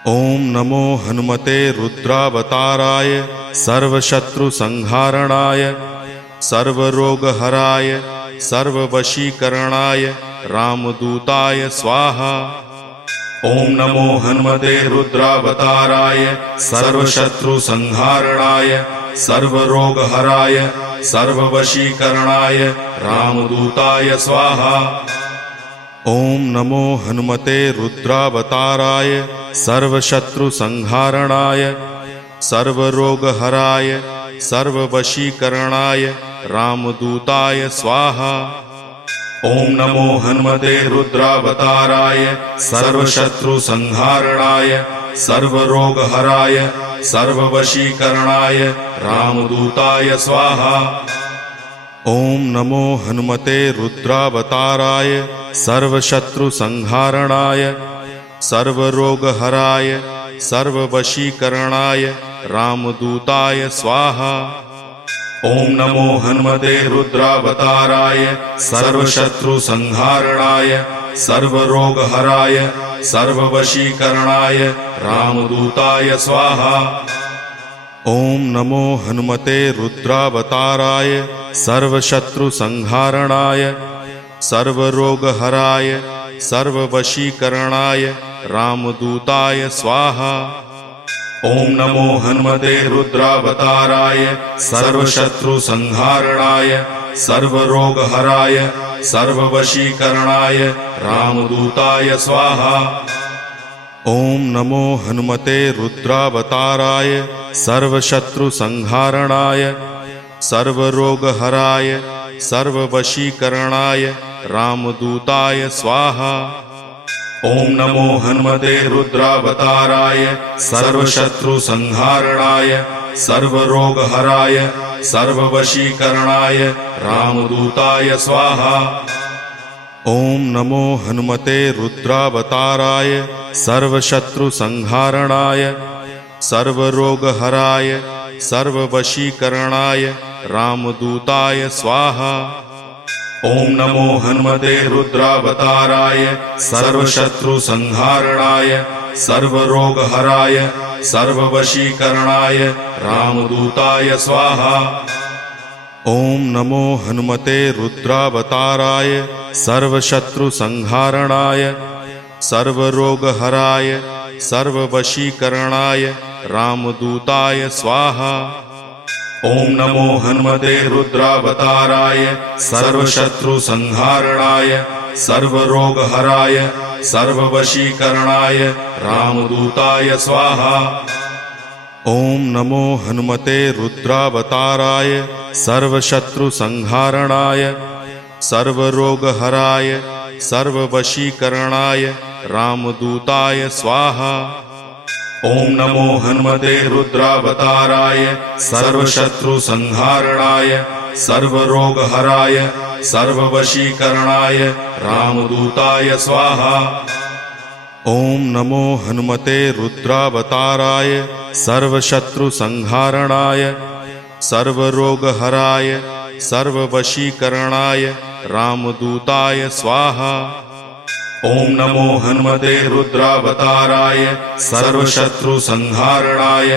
ओम नमो हनुमते रुद्रावताराय सर्वशत्रुसंहारणाय सर्वरोगहराय सर्ववशीकरणाय रामदूताय स्वाहा। ओम नमो हनुमते रुद्रावताराय सर्वशत्रुसंहारणाय सर्वरोगहराय सर्ववशीकरणाय रामदूताय स्वाहा। ओम नमो हनुमते रुद्रावताराय सर्वशत्रुसंहारणाय सर्वरोगहराय सर्ववशीकरणाय रामदूताय स्वाहा। ओम नमो हनुमते रुद्रावताराय सर्वशत्रुसंहारणाय सर्वरोगहराय सर्ववशीकरणाय रामदूताय स्वाहा। ओम नमो हनुमते रुद्रावताराय सर्वशत्रुसंहारणाय सर्वरोगहराय सर्ववशीकरणाय रामदूताय स्वाहा। ओम नमो हनुमते रुद्रावताराय सर्वशत्रुसंहारणाय सर्वरोगहराय सर्ववशीकरणाय रामदूताय स्वाहा। ओम नमो हनुमते रुद्रावताराय सर्वशत्रुसंहारणाय सर्वरोगहराय सर्ववशीकरणाय रामदूताय स्वाहा। ओम नमो हनुमते रुद्रावताराय सर्वशत्रुसंहारणाय सर्वरोगहराय सर्ववशीकरणाय रामदूताय स्वाहा। ओम नमो हनुमते रुद्रावताराय सर्वशत्रुसंहारणाय सर्वरोगहराय सर्ववशीकरणाय रामदूताय स्वाहा। ओम नमो हनुमते रुद्रावताराय सर्वशत्रुसंहारणाय सर्वरोगहराय सर्ववशीकरणाय रामदूताय स्वाहा। ओम नमो हनुमते रुद्रावताराय सर्वशत्रुसंहारणाय सर्वरोगहराय सर्ववशीकरणाय रामदूताय स्वाहा। ओम नमो हनुमते रुद्रावताराय सर्वशत्रुसंहारणाय सर्वरोगहराय सर्ववशीकरणाय रामदूताय स्वाहा। ओम नमो हनुमते रुद्रावताराय सर्वशत्रुसंहारणाय सर्वरोगहराय सर्ववशीकरणाय रामदूताय स्वाहा। ओम नमो हनुमते रुद्रावताराय सर्वशत्रुसंहारणाय सर्वरोगहराय सर्ववशीकरणाय रामदूताय स्वाहा। ओम नमो हनुमते रुद्रावताराय सर्वशत्रुसंहारणाय सर्वरोगहराय सर्ववशीकरणाय रामदूताय स्वाहा। ओम नमो हनुमते रुद्रावताराय सर्वशत्रुसंहारणाय सर्वरोगहराय सर्ववशीकरणाय रामदूताय स्वाहा। ओम नमो हनुमते रुद्रावताराय सर्वशत्रुसंहारणाय सर्वरोगहराय सर्ववशीकरणाय रामदूताय स्वाहा। ओम नमो हनुमते रुद्रावताराय सर्वशत्रुसंहारणाय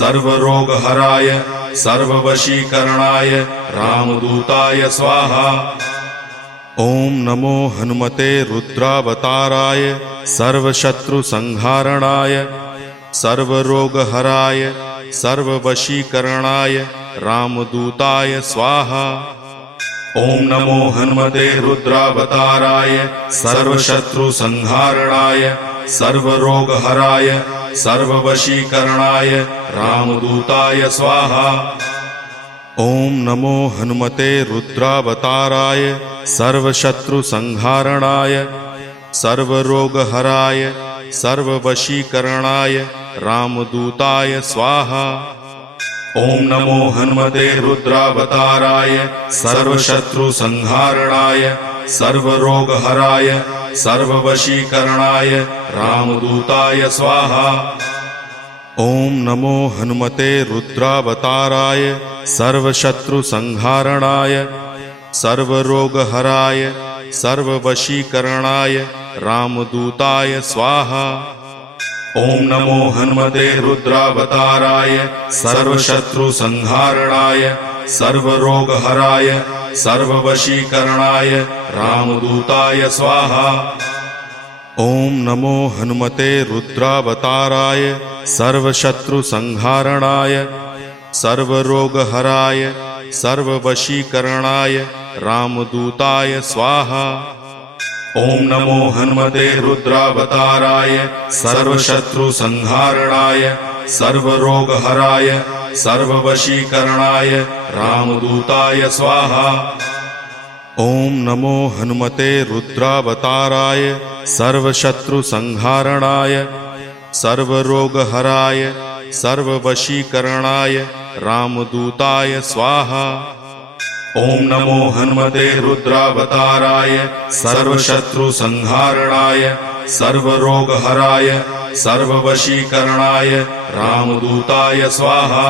सर्वरोगहराय सर्ववशीकरणाय रामदूताय स्वाहा। ओम नमो हनुमते रुद्रावताराय सर्वशत्रुसंहारणाय सर्वरोगहराय सर्ववशीकरणाय रामदूताय स्वाहा। ओम नमो हनुमते रुद्रावताराय सर्वशत्रुसंहारणाय सर्वरोगहराय सर्ववशीकरणाय रामदूताय स्वाहा। ओम नमो हनुमते रुद्रावताराय सर्वशत्रुसंहारणाय सर्वरोगहराय सर्ववशीकरणाय रामदूताय स्वाहा। ओम नमो हनुमते रुद्रावताराय सर्वशत्रुसंहारणाय सर्वरोगहराय सर्ववशीकरणाय रामदूताय स्वाहा। ओम नमो हनुमते रुद्रावताराय सर्वशत्रुसंहारणाय सर्वरोगहराय सर्ववशीकरणाय रामदूताय स्वाहा। ओम नमो हनुमते रुद्रावताराय सर्वशत्रुसंहारणाय सर्वरोगहराय सर्ववशीकरणाय रामदूताय स्वाहा। ओम नमो हनुमते रुद्रावताराय सर्वशत्रुसंहारणाय सर्वरोगहराय सर्ववशीकरणाय रामदूताय स्वाहा। ओम नमो हनुमते रुद्रावताराय सर्वशत्रुसंहारणाय सर्वरोगहराय सर्ववशीकरणाय रामदूताय स्वाहा। ओम नमो हनुमते रुद्रावताराय सर्वशत्रुसंहारणाय सर्वरोगहराय सर्ववशीकरणाय रामदूताय स्वाहा। ओम नमो हनुमते रुद्रावताराय सर्वशत्रुसंहारणाय सर्वरोगहराय सर्ववशीकरणाय रामदूताय स्वाहा।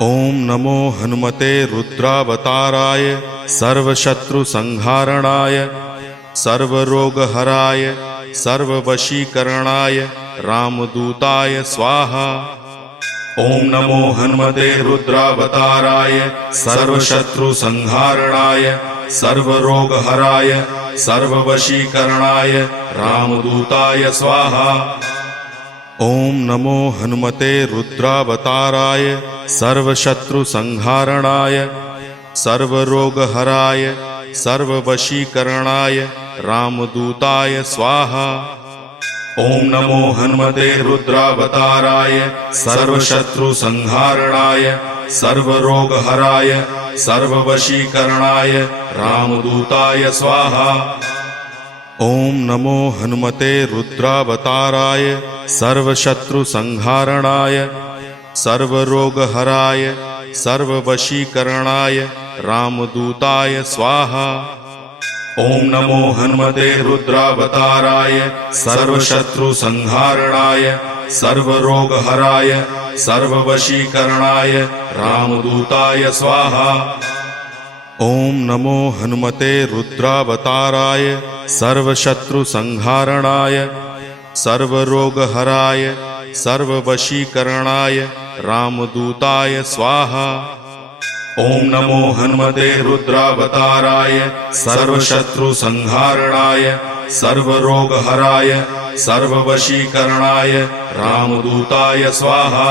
ओम नमो हनुमते रुद्रावताराय सर्वशत्रुसंहारणाय सर्वरोगहराय सर्ववशीकरणाय रामदूताय स्वाहा। ओम नमो हनुमते रुद्रावताराय सर्वशत्रुसंहारणाय सर्वरोगहराय सर्ववशीकरणाय रामदूताय स्वाहा। ओम नमो हनुमते रुद्रावताराय सर्वशत्रुसंहारणाय सर्वरोगहराय सर्ववशीकरणाय रामदूताय स्वाहा। ओम नमो हनुमते रुद्रावताराय सर्वशत्रुसंहारणाय सर्वरोगहराय सर्ववशीकरणाय रामदूताय स्वाहा। ओम नमो हनुमते रुद्रावताराय सर्वशत्रुसंहारणाय सर्वरोगहराय सर्ववशीकरणाय रामदूताय स्वाहा। ओम नमो हनुमते रुद्रावताराय सर्वशत्रुसंहारणाय सर्वरोगहराय सर्ववशीकरणाय रामदूताय स्वाहा। ओम नमो हनुमते रुद्रावताराय सर्वशत्रुसंहारणाय सर्वरोगहराय सर्ववशीकरणाय रामदूताय स्वाहा। ओम नमो हनुमते रुद्रावताराय सर्वशत्रुसंहारणाय सर्वरोगहराय सर्ववशीकरणाय रामदूताय स्वाहा।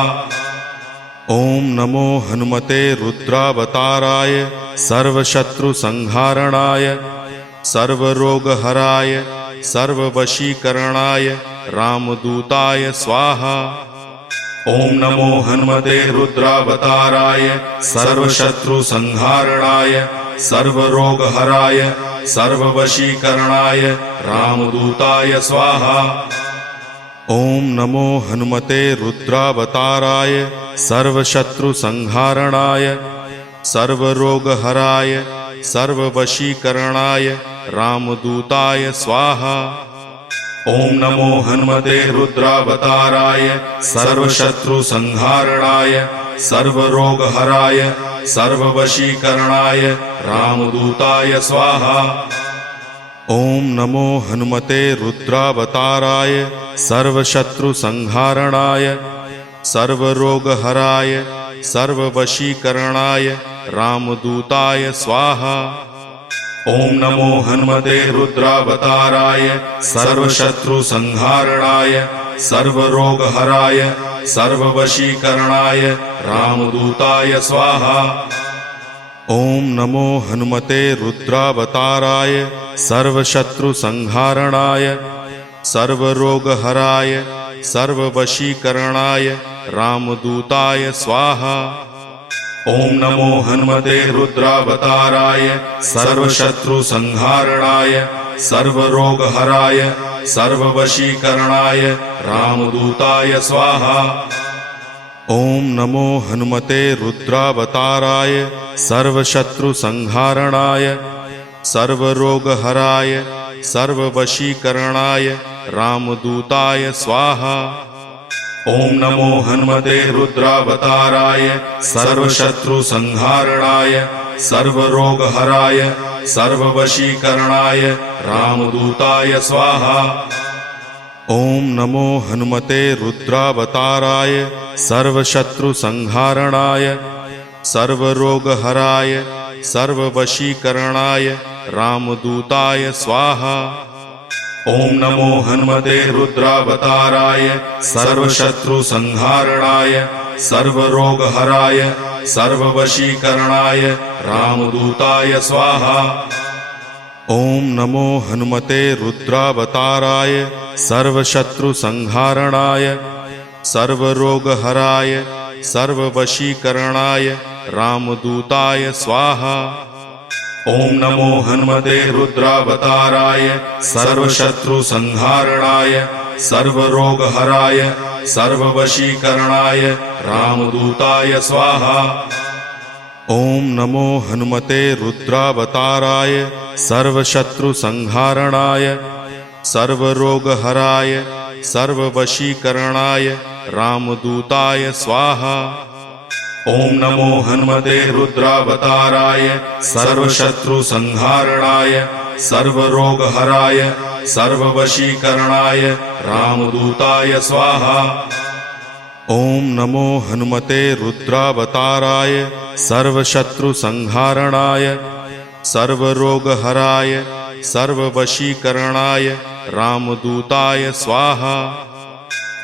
ओम नमो हनुमते रुद्रावताराय सर्वशत्रुसंहारणाय सर्वरोगहराय सर्ववशीकरणाय रामदूताय स्वाहा। ओम नमो हनुमते रुद्रावताराय सर्वशत्रुसंहारणाय सर्वरोगहराय सर्ववशीकरणाय रामदूताय स्वाहा। ओम नमो हनुमते रुद्रावताराय सर्वशत्रुसंहारणाय सर्वरोगहराय सर्ववशीकरणाय रामदूताय स्वाहा। ओम नमो हनुमते रुद्रावताराय सर्वशत्रुसंहारणाय सर्वरोगहराय सर्ववशीकरणाय रामदूताय स्वाहा। ओम नमो हनुमते रुद्रावताराय सर्वशत्रुसंहारणाय सर्वरोगहराय सर्ववशीकरणाय रामदूताय स्वाहा। ओम नमो हनुमते रुद्रावताराय सर्वशत्रुसंहारणाय सर्वरोगहराय सर्ववशीकरणाय रामदूताय स्वाहा। ओम नमो हनुमते रुद्रावताराय सर्वशत्रुसंहारणाय सर्वरोगहराय सर्ववशीकरणाय रामदूताय स्वाहा। ओम नमो हनुमते रुद्रावताराय सर्वशत्रुसंहारणाय सर्वरोगहराय सर्ववशीकरणाय रामदूताय स्वाहा। ओम नमो हनुमते रुद्रावताराय सर्वशत्रुसंहारणाय सर्वरोगहराय सर्ववशीकरणाय रामदूताय स्वाहा। ओम नमो हनुमते रुद्रावताराय सर्वशत्रुसंहारणाय सर्वरोगहराय सर्ववशीकरणाय रामदूताय स्वाहा। ॐ नमो हनुमते रुद्रावताराय सर्वशत्रुसंहारणाय सर्वरोगहराय सर्ववशीकरणाय रामदूताय स्वाहा। ॐ नमो हनुमते रुद्रावताराय सर्वशत्रुसंहारणाय सर्वरोगहराय सर्ववशीकरणाय रामदूताय स्वाहा। ॐ नमो हनुमते रुद्रावताराय सर्वशत्रुसंहारणाय सर्वरोगहराय सर्ववशीकरणाय रामदूताय स्वाहा। ॐ नमो हनुमते रुद्रावताराय सर्वशत्रुसंहारणाय सर्वरोगहराय सर्ववशीकरणाय रामदूताय स्वाहा। ॐ नमो हनुमते रुद्रावताराय सर्वशत्रुसंहारणाय सर्वरोगहराय सर्ववशीकरणाय रामदूताय स्वाहा। ॐ नमो हनुमते रुद्रावताराय सर्वशत्रुसंहारणाय सर्वरोगहराय सर्ववशीकरणाय रामदूताय स्वाहा। ॐ नमो हनुमते रुद्रावताराय सर्वशत्रुसंहारणाय सर्वरोगहराय सर्ववशीकरणाय रामदूताय स्वाहा।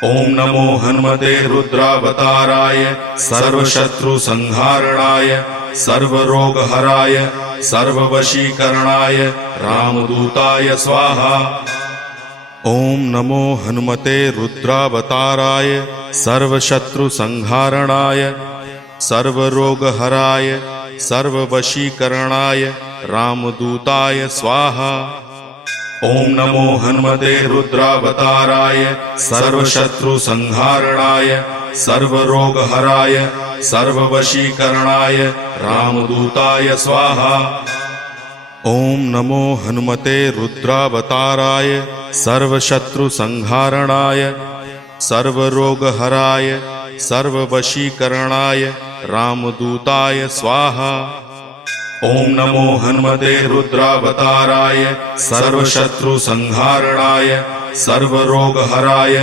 ॐ नमो हनुमते रुद्रावताराय सर्वशत्रुसंहारणाय सर्वरोगहराय सर्ववशीकरणाय रामदूताय स्वाहा। ॐ नमो हनुमते रुद्रावताराय सर्वशत्रुसंहारणाय सर्वरोगहराय सर्ववशीकरणाय रामदूताय स्वाहा। ॐ नमो हनुमते रुद्रावताराय सर्वशत्रुसंहारणाय सर्वरोगहराय सर्ववशीकरणाय रामदूताय स्वाहा। ॐ नमो हनुमते रुद्रावताराय सर्वशत्रुसंहारणाय सर्वरोगहराय सर्ववशीकरणाय रामदूताय स्वाहा। ॐ नमो हनुमते रुद्रावताराय सर्वशत्रुसंहारणाय सर्वरोगहराय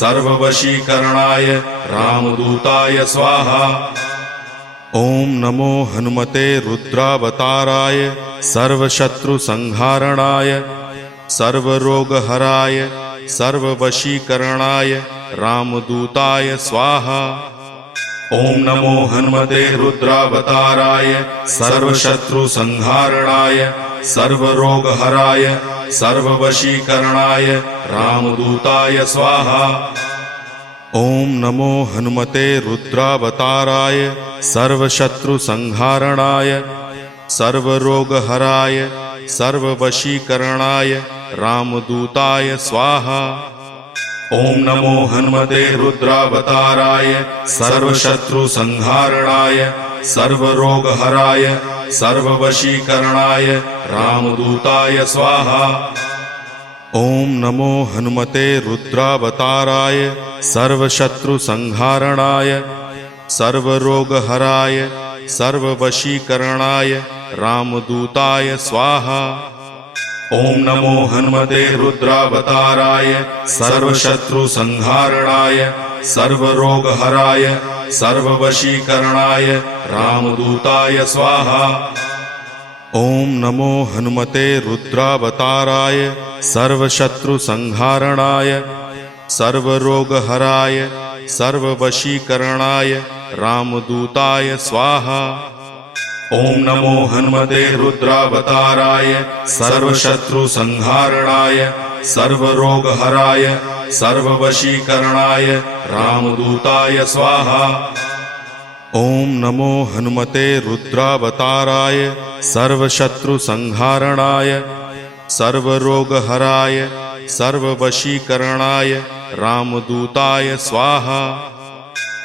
सर्ववशीकरणाय रामदूताय स्वाहा। ॐ नमो हनुमते रुद्रावताराय सर्वशत्रुसंहारणाय सर्वरोगहराय सर्ववशीकरणाय रामदूताय स्वाहा। ॐ नमो हनुमते रुद्रावताराय सर्वशत्रुसंहारणाय सर्वरोगहराय सर्ववशीकरणाय रामदूताय स्वाहा। ॐ नमो हनुमते रुद्रावताराय सर्वशत्रुसंहारणाय सर्वरोगहराय सर्ववशीकरणाय रामदूताय स्वाहा। ॐ नमो हनुमते रुद्रावताराय सर्वशत्रुसंहारणाय सर्वरोगहराय सर्ववशीकरणाय रामदूताय स्वाहा। ॐ नमो हनुमते रुद्रावताराय सर्वशत्रुसंहारणाय सर्वरोगहराय सर्ववशीकरणाय रामदूताय स्वाहा। ॐ नमो हनुमते रुद्रावताराय सर्वशत्रुसंहारणाय सर्वरोगहराय सर्ववशीकरणाय रामदूताय स्वाहा। ॐ नमो हनुमते रुद्रावताराय सर्वशत्रुसंहारणाय सर्वरोगहराय सर्ववशीकरणाय रामदूताय स्वाहा। ॐ नमो हनुमते रुद्रावताराय सर्वशत्रुसंहारणाय सर्वरोगहराय सर्ववशीकरणाय रामदूताय स्वाहा। ॐ नमो हनुमते रुद्रावताराय सर्वशत्रुसंहारणाय सर्वरोगहराय सर्ववशीकरणाय रामदूताय स्वाहा।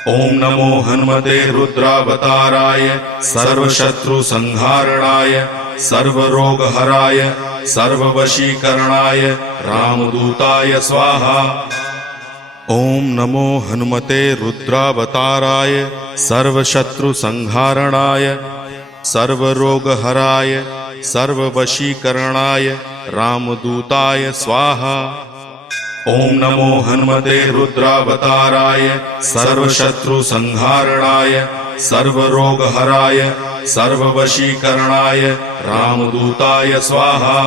ॐ नमो हनुमते रुद्रावताराय सर्वशत्रुसंहारणाय सर्वरोगहराय सर्ववशीकरणाय रामदूताय स्वाहा। ॐ नमो हनुमते रुद्रावताराय सर्वशत्रुसंहारणाय सर्वरोगहराय सर्ववशीकरणाय रामदूताय स्वाहा। ओम नमो हनुमते रुद्रावताराय सर्वशत्रुसंहारणाय सर्वरोगहराय सर्ववशीकरणाय रामदूताय स्वाहा।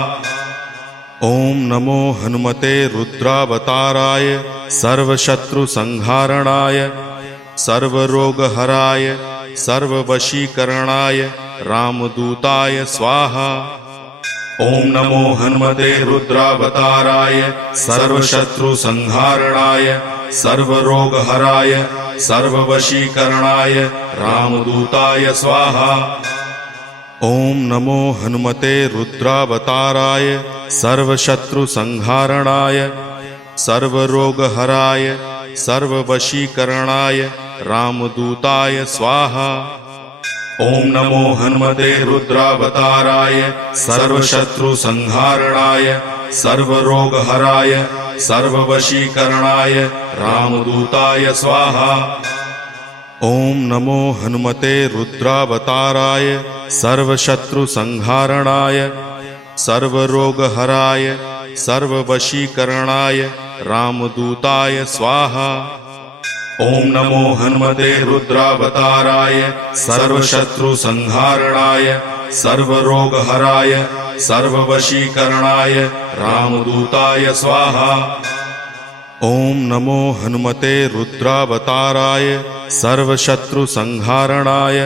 ओम नमो हनुमते रुद्रावताराय सर्वशत्रुसंहारणाय सर्वरोगहराय सर्ववशीकरणाय रामदूताय स्वाहा। ओम नमो हनुमते रुद्रावताराय सर्वशत्रुसंहारणाय सर्वरोगहराय सर्ववशीकरणाय रामदूताय स्वाहा। ओम नमो हनुमते रुद्रावताराय सर्वशत्रुसंहारणाय सर्वरोगहराय सर्ववशीकरणाय रामदूताय स्वाहा। ओम नमो हनुमते रुद्रावताराय सर्वशत्रुसंहारणाय सर्वरोगहराय सर्ववशीकरणाय रामदूताय स्वाहा। ओम नमो हनुमते रुद्रावताराय सर्वशत्रुसंहारणाय सर्वरोगहराय सर्ववशीकरणाय रामदूताय स्वाहा। ओम नमो हनुमते रुद्रावताराय सर्वशत्रुसंहारणाय सर्वरोगहराय सर्ववशीकरणाय रामदूताय स्वाहा। ओम नमो हनुमते रुद्रावताराय सर्वशत्रुसंहारणाय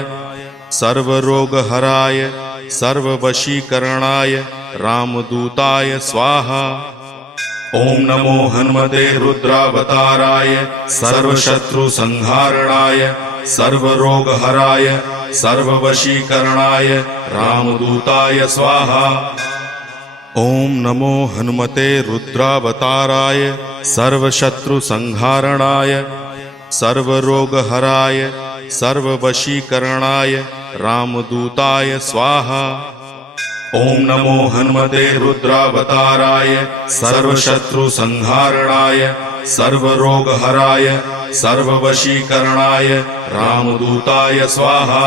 सर्वरोगहराय सर्ववशीकरणाय रामदूताय स्वाहा। ओम नमो हनुमते रुद्रावताराय सर्वशत्रुसंहारणाय सर्वरोगहराय सर्ववशीकरणाय रामदूताय स्वाहा। ओम नमो हनुमते रुद्रावताराय सर्वशत्रुसंहारणाय सर्वरोगहराय सर्ववशीकरणाय रामदूताय स्वाहा। ओम नमो हनुमते रुद्रावताराय सर्वशत्रुसंहारणाय सर्वरोगहराय सर्ववशीकरणाय रामदूताय स्वाहा।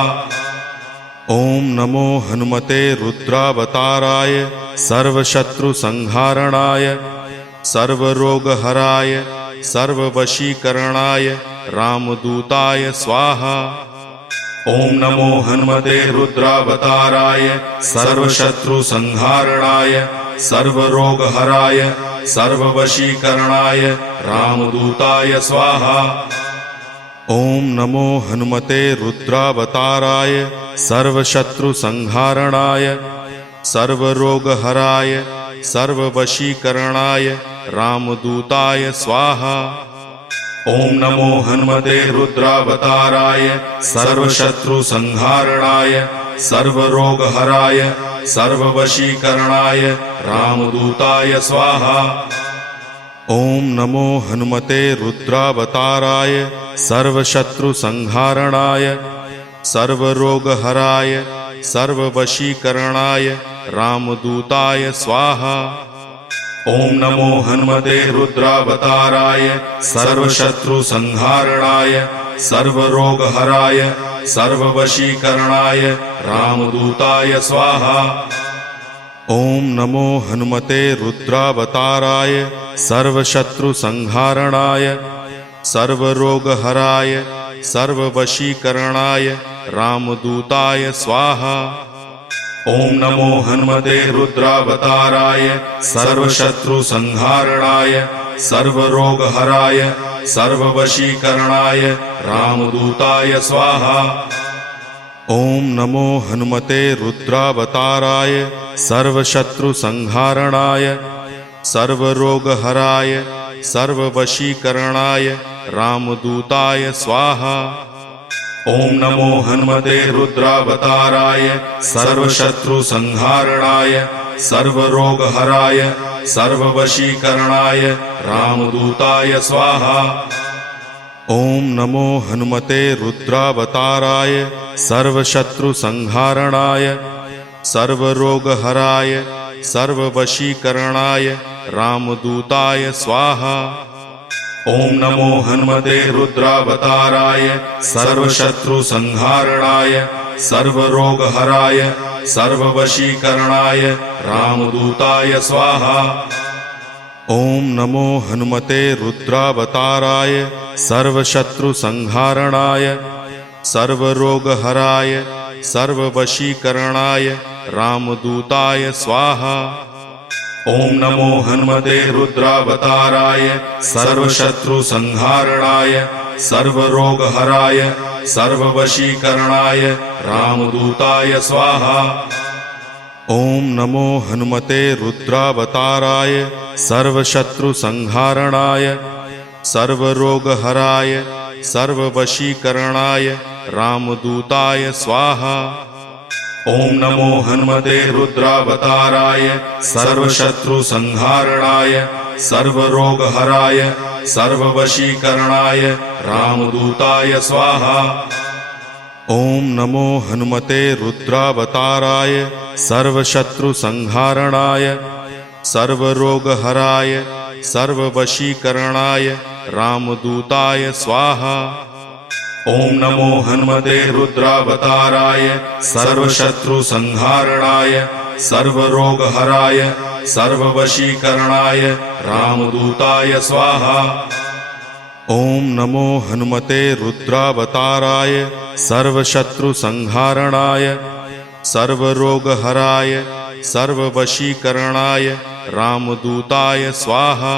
ओम नमो हनुमते रुद्रावताराय सर्वशत्रुसंहारणाय सर्वरोगहराय सर्ववशीकरणाय रामदूताय स्वाहा। ओम नमो हनुमते रुद्रावताराय सर्वशत्रुसंहारणाय सर्वरोगहराय सर्ववशीकरणाय रामदूताय स्वाहा। ओम नमो हनुमते रुद्रावताराय सर्वशत्रुसंहारणाय सर्वरोगहराय सर्ववशीकरणाय रामदूताय स्वाहा। ओम नमो हनुमते रुद्रावताराय सर्वशत्रुसंहारणाय सर्वरोगहराय सर्ववशीकरणाय रामदूताय स्वाहा। ओम नमो हनुमते रुद्रावताराय सर्वशत्रुसंहारणाय सर्वरोगहराय सर्ववशीकरणाय रामदूताय स्वाहा। ओम नमो हनुमते रुद्रावताराय सर्वशत्रुसंहारणाय सर्वरोगहराय सर्ववशीकरणाय रामदूताय स्वाहा। ओम नमो हनुमते रुद्रावताराय सर्वशत्रुसंहारणाय सर्वरोगहराय सर्ववशीकरणाय रामदूताय स्वाहा। ओम नमो हनुमते रुद्रावताराय सर्वशत्रुसंहारणाय सर्वरोगहराय सर्ववशीकरणाय रामदूताय स्वाहा। ओम नमो हनुमते रुद्रावताराय सर्वशत्रुसंहारणाय सर्वरोगहराय सर्ववशीकरणाय रामदूताय स्वाहा। ओम नमो हनुमते रुद्रावताराय सर्वशत्रुसंहारणाय सर्वरोगहराय सर्ववशीकरणाय रामदूताय स्वाहा। ओम नमो हनुमते रुद्रावताराय सर्वशत्रुसंहारणाय सर्वरोगहराय सर्ववशीकरणाय रामदूताय स्वाहा। ओम नमो हनुमते रुद्रावताराय सर्वशत्रुसंहारणाय सर्वरोगहराय सर्ववशीकरणाय रामदूताय स्वाहा। ओम नमो हनुमते रुद्रावताराय सर्वशत्रु संहारणाय सर्वरोगहराय सर्ववशीकरणाय रामदूताय स्वाहा। ओम नमो हनुमते रुद्रावताराय सर्वशत्रु संहारणाय सर्वरोगहराय सर्ववशीकरणाय रामदूताय स्वाहा। ओम नमो हनुमते रुद्रावताराय सर्वशत्रु संहारणाय सर्वरोगहराय सर्ववशीकरणाय रामदूताय स्वाहा। ओम नमो हनुमते रुद्रावताराय सर्वशत्रु संहारणाय सर्वरोगहराय सर्ववशीकरणाय रामदूताय स्वाहा। ओम नमो हनुमते रुद्रावताराय सर्वशत्रु संहारणाय सर्वरोगहराय सर्ववशीकरणाय रामदूताय स्वाहा। ओम नमो हनुमते रुद्रावताराय सर्वशत्रु संहारणाय सर्वरोगहराय सर्ववशीकरणाय रामदूताय स्वाहा। ओम नमो हनुमते रुद्रावताराय सर्वशत्रु संहारणाय सर्वरोगहराय सर्ववशीकरणाय रामदूताय स्वाहा।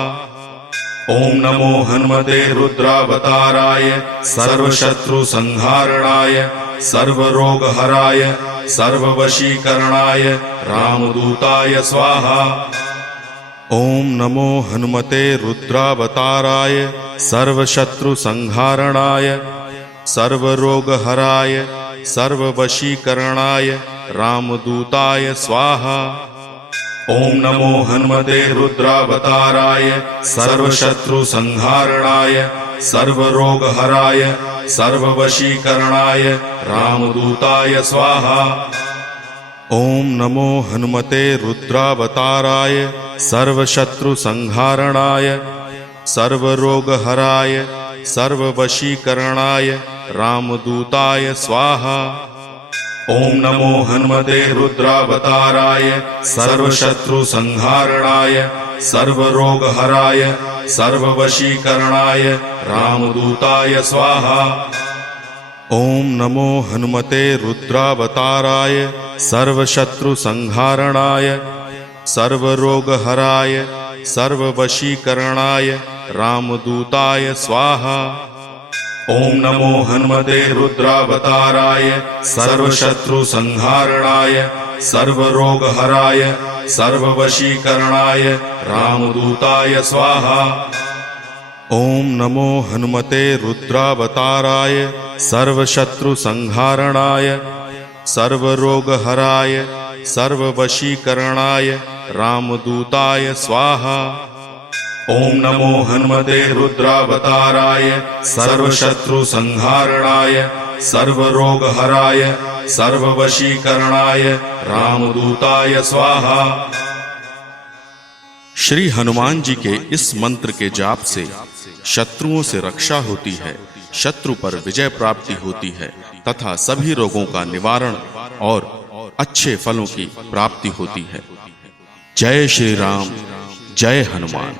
ओम नमो हनुमते रुद्रावताराय सर्वशत्रु संहारणाय सर्वरोगहराय सर्ववशीकरणाय रामदूताय स्वाहा। ओम नमो हनुमते रुद्रावताराय सर्वशत्रु संहारणाय सर्वरोगहराय सर्ववशीकरणाय रामदूताय स्वाहा। ओम नमो हनुमते रुद्रावताराय सर्वशत्रु संहारणाय सर्वरोगहराय सर्ववशीकरणाय रामदूताय स्वाहा। ओम नमो हनुमते रुद्रावताराय सर्वशत्रु संहारणाय सर्वरोगहराय सर्ववशीकरणाय रामदूताय स्वाहा। ओम नमो हनुमते रुद्रावताराय सर्वशत्रु संहारणाय सर्वरोगहराय सर्ववशीकरणाय रामदूताय स्वाहा। ओम नमो हनुमते रुद्रावताराय सर्वशत्रु संहारणाय सर्वरोगहराय सर्ववशीकरणाय रामदूताय स्वाहा। ओम नमो हनुमते रुद्रावताराय सर्वशत्रु संहारणाय सर्वरोगहराय सर्ववशीकरणाय रामदूताय स्वाहा। ओम नमो हनुमते रुद्रावताराय सर्वशत्रु संहारणाय सर्वरोगहराय सर्ववशीकरणाय रामदूताय स्वाहा। ओम नमो हनुमते रुद्रावताराय सर्वशत्रु संहारणाय सर्वरोगहराय सर्ववशीकरणाय रामदूताय स्वाहा। श्री हनुमान जी के इस मंत्र के जाप से शत्रुओं से रक्षा होती है, शत्रु पर विजय प्राप्ति होती है तथा सभी रोगों का निवारण और अच्छे फलों की प्राप्ति होती है। जय श्री राम, जय हनुमान।